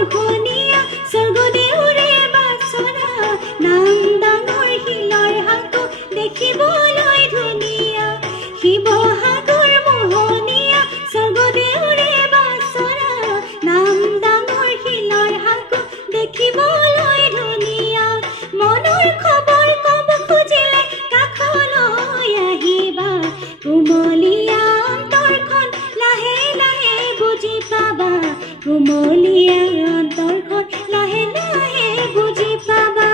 মোহনীয়া স্বৰ্গদেউৰে বাছৰা নাম ডাঙৰ শিলৰ সাঁকো দেখিবলৈ ধুনীয়া শিৱসাগৰ মোহনীয়া স্বৰ্গদেউৰে বাছৰা নাম ডাঙৰ শিলৰ সাঁকো দেখিবলৈ ধুনীয়া মনৰ খবৰ কব খুজিলে কাষলৈ আহিবা কুমলীয়া অন্তৰখন লাহে লাহে বুজি পাবা কুমলীয়া অন্তৰখন লাহে লাহে বুজি পাবা